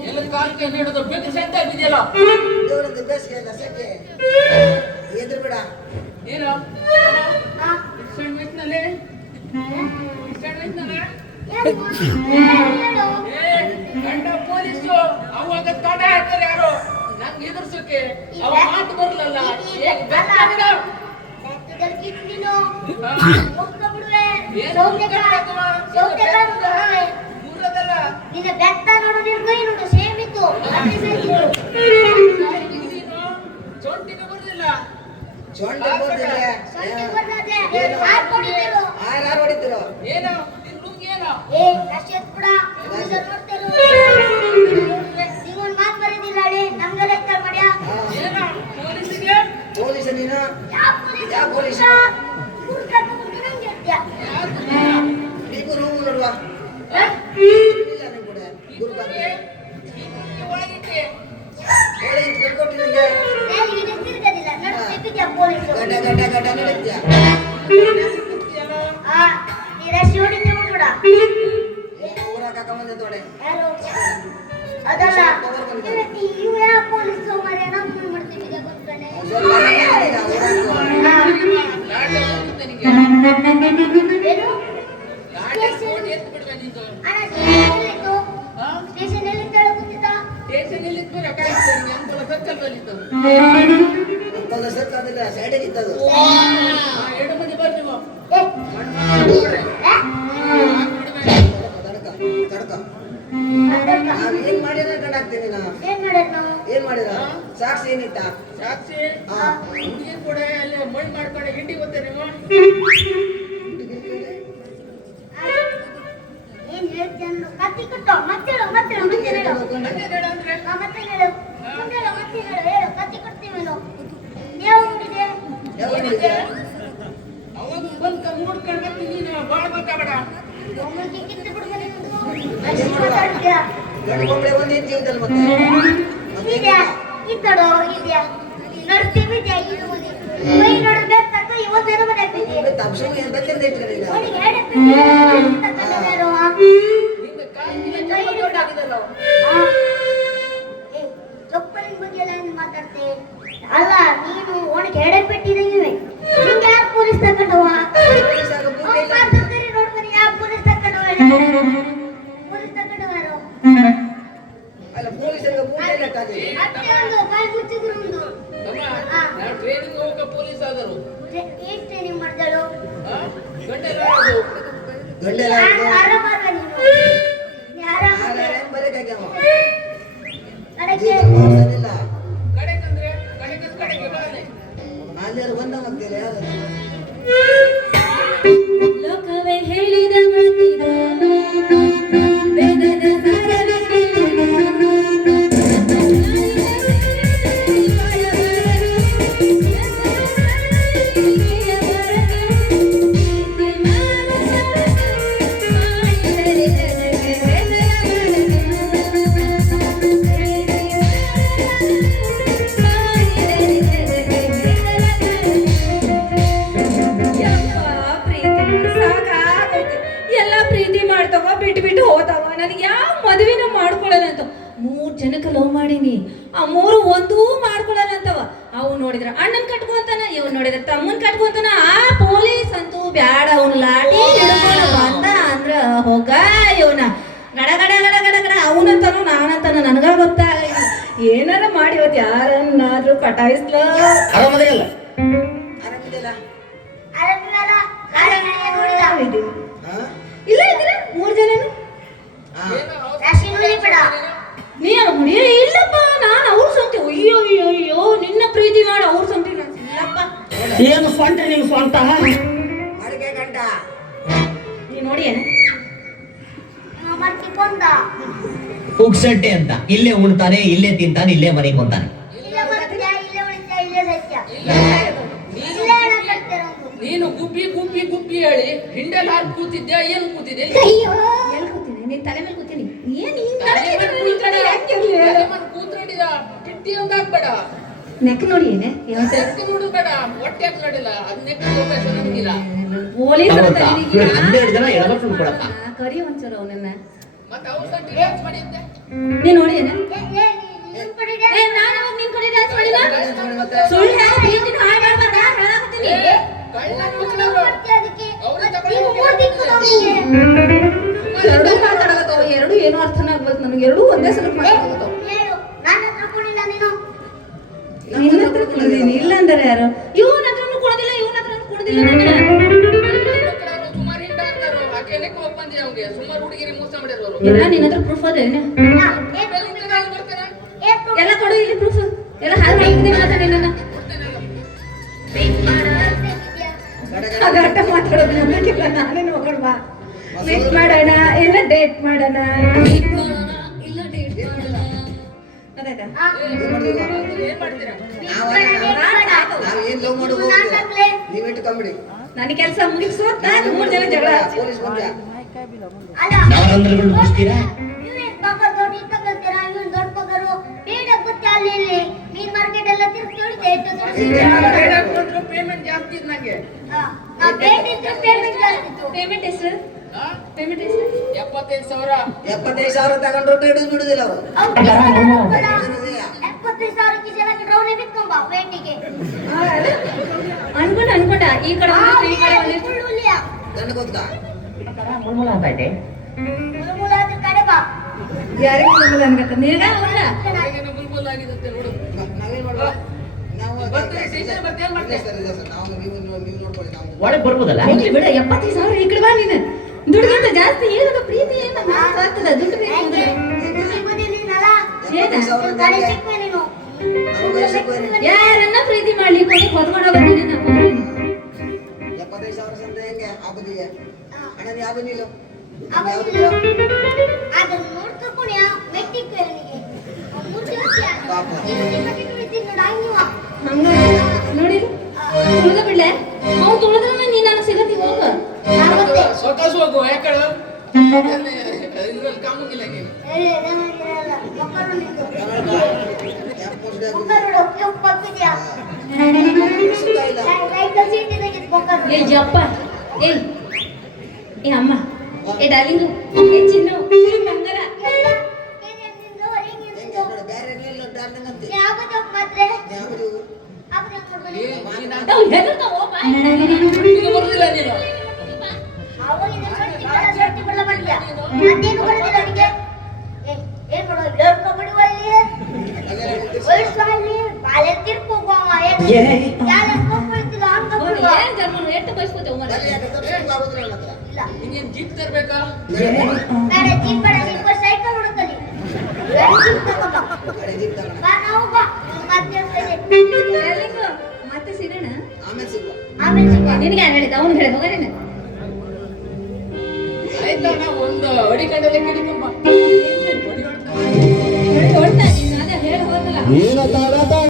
ಎಲ್ಲ ಕಾಲ್ ಕೈ ಹಿಡಿದು ಬೆಕ್ಕು ಸೆಂತ ಬಿದ್ಯಲ್ಲ? ದೇವ್ರದ್ದು ಬೇಸಿಗೆ ಇಲ್ಲ ಸೆಕೆ. ಎದ್ರು ಬಿಡ. ಏನು? ಸಣ್ಣ ವಯಸ್ಸಿನಲ್ಲಿ? ಏ, ಗಂಡ ಪೊಲೀಸು ಅವಾಗ ತಡೆ ಹಾಕ್ತಾರೆ ಯಾರು? ನಂಗೆ ಎದುರ್ಸಕ್ಕೆ ಅವ ಮಾತು ಬರ್ಲಲ್ಲ ಏನ್ ಬೆಕ್ಕಾಗಿದ? ಏನು ಮುಗ್ಗಟ್ಟವ? ಮೂರದಲ್ಲ ನಿನ್ನ ಬೆತ್ತ ನೋಡು ಕೈ ನೋಡು ಸೇಮ್ ಇತ್ತು ಇತ್ತು. ನೀನು ಸೊಂಟಿಗೆ ಬರುದಿಲ್ಲ ಸ್ಟೇಷನ್ ಎಲ್ಲಿ ಹಾ ಸ್ಟೇಷನ್ ಎಲ್ಲಿ ಗೊತ್ತಿತ್ತಾ? ಸ್ಟೇಷನ್ ಇಲ್ಲಿ ಇದ್ಮೇಲೆ ಕಾಯಿಸ್ತಾರೆ ನಿಂಗೆ ಏನ್ ಮಾಡಿದ್ರೆ ನಾ ಏನ್ ಮಾಡೋದ್ ನಾವು? ಏನ್ ಮಾಡಿದ ಸಾಕ್ಷಿ ಏನಿತ್ತ ಸಾಕ್ಷಿ ಆ ಹುಡುಗಿ ಕೂಡ ಅಲ್ಲಿ ಮಣ್ಣು ಮಾಡ್ಕೊಂಡು ಹಿಂಡಿ ಗೊತ್ತೇ ನೀವು ಏನ್ ಹೇಳ್ತೀಯ ನೋಡು. ಕತ್ತಿ ಮತ್ತೆ ಹೇಳು, ಮತ್ತೆ ಹೇಳು, ಮತ್ತೆ ಹೇಳು. ಅಂದ್ರೆ ಮತ್ತೆ ಹೇಳು. ಮತ್ತೆ ಮತ್ತೆ ಹೇಳು. ಹೇಳು, ಕತ್ತಿ ಕಟ್ತೀವಿ ನಾವು. ಯಾವ ಊರಿದೆ? ಯಾವ ಏನಿದೆ? ಮಾಡಿದ್ಯಾ? ಅವಾಗ ಬಂದ್ ನೋಡ್ಕೊಂಡು ಮತ್ತೆ ನೀನು ಬಾಳ್ಬೇಕಾ ಒಮ್ಮೆ ಒಂದ್ ಮತ್ತೆ? ನಡ್ತೀವಿ? ಇದು. ಕೈ ಎಂತ ತಿಂದ? ಚಪ್ಪಲಿನ ಬಗ್ಗೆ ಎಲ್ಲ ಏನ್ ಮಾತಾಡ್ತೆ? ಅಲ್ಲ ನೀನು ಅವನಿಗೆ ಎಡೆ ಪೆಟ್ಟಿದಂಗಿವೆ ನಿಂಗೆ ಯಾರು ಪೊಲೀಸ್ ತಗೊಂಡವ ಟ್ರೈನಿಂಗ್ ಹೋಗೋ ಪೊಲೀಸ್ ಆದರು ಟ್ರೈನಿಂಗ್ ಮಾಡ್ದಳು? ಗಂಡೆಲ್ಲ ಬರಕಾಗ್ಯಾವ ಅವ್ ನೋಡಿದ್ರ ಅಣ್ಣನ್ ಕಟ್ಕೊಂತಾನ ಇವ್ ನೋಡಿದ್ರ ತಮ್ಮನ್ ಕಟ್ಕೊಂತಾನ ಆ ಪೊಲೀಸ್ ಅಂತೂ ಬ್ಯಾಡ ಅವ್ನ ಲಾಟಿ ಹಿಡ್ಕೊಂಡು ಬಂದ ಅಂದ್ರ ಹೋಗ ಇವನ. ಗಡ ಗಡ ಗಡ ಗಡ ಗಡ ಅವನಂತಾನು ನಾನಂತಾನು ನನಗ ಗೊತ್ತಾಗ ಏನಾರ ಮಾಡಿ ಇವತ್ತು ಯಾರನ್ನಾದ್ರೂ ಆರಾಮದಿಲ್ಲ ಹಾ ಇಲ್ಲ ಇದ್ರ ಮೂರ್ ಜನ ನೀ ಹುಡಿಯ ಇಲ್ಲಪ್ಪ ನಾನು ಅವ್ರು ಸಂತಿ ಅಯ್ಯೋ ಅಯ್ಯೋ ಅಯ್ಯೋ ನಿನ್ನ ಪ್ರೀತಿ ಮಾಡು ಅವ್ರ ಸಂತಿ ನಾನು ಇಲ್ಲಪ್ಪ ಏನು ಸ್ವಂತ ನೀವು ಸ್ವಂತ ಮಡಿಕೆ ಗಂಟ ನೀ ನೋಡಿ ಏನು? ಪುಕ್ಸಟ್ಟೆ ಅಂತ. ಇಲ್ಲೇ ಉಣ್ತಾನೆ ಇಲ್ಲೇ ತಿಂತಾನೆ ಇಲ್ಲೇ ಮನೆಗೆ ಬಂತಾನೆ ನೀನು ನೀನು ಗುಬ್ಬಿ ಗುಬ್ಬಿ ಗುಬ್ಬಿ ಹೇಳಿ ಹಿಂಡೆಲ್ಲ ಹಾಕಿ ಕೂತಿದ್ದೆ ಏನ್ ಕೂತಿದ್ದೆ ಅಯ್ಯೋ! ಎಲ್ಲಿ ಕೂತೀನಿ ನೀನ್ ತಲೆ ಮೇಲೆ ಕೂತೀನಿ ಏನ್ ಹಿಂಗ್? ಕೂತ್ರೆ ಟಿಟ್ಟಿ ಒಂದು ಹಾಕ್ಬೇಡ ನೆಕ್ ನೋಡಿ ಏನೇ? ನೋಡು ಪೊಲೀಸ್. ಕರಿ ಒಂಚೂರು ಅವನನ್ನ. ನೋಡಿ ಏನ? ನಾನು ಕಡೆ ಡ್ಯಾನ್ಸ್ ಮಾಡಿಲ್ಲ ಸುಳ್ಳು ಹೇಳಾಕತ್ತೀನಿ. ನಮ್ಗೆ. ಎರಡು ಮಾತಾಡಕತ್ತವ ಎರಡು ಏನೋ ಅರ್ಥನ ಆಗ್ಬೋದು ನನಗೆ ಎರಡೂ ಒಂದೇ ಸಲ ಏ, ಮಾತಾಡಕತ್ತವ ಹೇಳು, ನನ್ನ ಹತ್ರ ಕೊಡಿಲ್ಲ ನೀನು ನಿನ್ನ ಹತ್ರ ಇಲ್ಲ ಅಂದ್ರೆ ಯಾರು? ಇವನ ಹತ್ರನು ಕೊಡೋದಿಲ್ಲ ಇವನ ಹತ್ರನು ಕೊಡೋದಿಲ್ಲ ಎಲ್ಲ ನಿನ್ನ ಹತ್ರ ಪ್ರೂಫ್ ಅದೇನೆ ಎಲ್ಲ ಕೊಡು ಇಲ್ಲಿ ಪ್ರೂಫ್ ಎಲ್ಲ ಹಾಳು ಮಾಡಿದ್ದೀನಿ ಮಾತಾಡಿ ನನ್ನ. ಅದಾಟ ಮಾತಾಡೋದು ನಂಬಿಕಿಲ್ಲ ನಾನೇನು ಹೋಗೋಣ ಬಾ ಮೀಟ್ ಮಾಡೋಣ ಇಲ್ಲ ಡೇಟ್ ಮಾಡೋಣ? ಮಾಡೋಣ ಇಲ್ಲ ಡೇಟ್ ಮಾಡೋಣ. ನನ್ನ ಕೆಲಸ ಮುಗಿಸೋತ ಮೂರು ಜನ ಜಗಳ ಪೊಲೀಸ್ ಬಂದ್ಯಾ? ಮುಗಿಸ್ತೀರಾ. ಪೇಮೆಂಟ್ ಜಾಸ್ತಿ ನಂಗೆ. ಪೇಮೆಂಟ್ ಎಷ್ಟು ಎಪ್ಪತ್ತೈದು ಸಾವಿರ. ಎಪ್ಪತ್ತೈದು ಸಾವಿರ ಹಿಡಿದು ಬಿಡುದಿಲ್ಲ ಅವರು. ಅನ್ಕೊಂಡ ಅನ್ಕೊಂಡ. ಈ ಕಡೆ ಈ ಗೊತ್ತಾ? ಮುಳ್ಮುಳ ಅಂತ ಐತೆ. ಯಾರಿಗೂ ಅನ್ಕತ್ತ? ನಿನಗ ಆಗಿದಂತೆ ನೋಡು. ನಾವೇನ್ ಮಾಡುವ ಒಳಗ್ ಬರ್ಬೋದಲ್ಲ? ಬಿಡ ಎಪ್ಪತ್ತೈದು ಸಾವಿರ ಈ ಕಡೆ ಬಾ ನೀನು. ದುಡ್ಡಿಗಿಂತ ಜಾಸ್ತಿ ಏನದ ಪ್ರೀತಿ ಏನ ಆಗ್ತದ ದುಡ್ಡು. ಯಾರನ್ನ ಪ್ರೀತಿ ಮಾಡ್ಲಿ ಕೊನೆಗೆ ಹೊತ್ಕೊಂಡು ಹೋಗೋದು ನೀನು ಎಪ್ಪತ್ತೈದು ಸಾವಿರ ಸಂತೆ ಹೆಂಗೆ? ಆಗುದಿಲ್ಲ ಆ, ಅಣ್ಣ ನೀ ಏ ಜಪ್ಪ ಏ ಏ ಅಮ್ಮ ಏ ಡಾರ್ಲಿಂಗು ಏ ಚಿನ್ನು ಏ ಬಂಗಾರ ಮತ್ತೆ ಸಿಗೋಣ. ನಿನಗೆ ಯಾರು ಹೇಳಿದ ಅವ್ನು ಒಂದು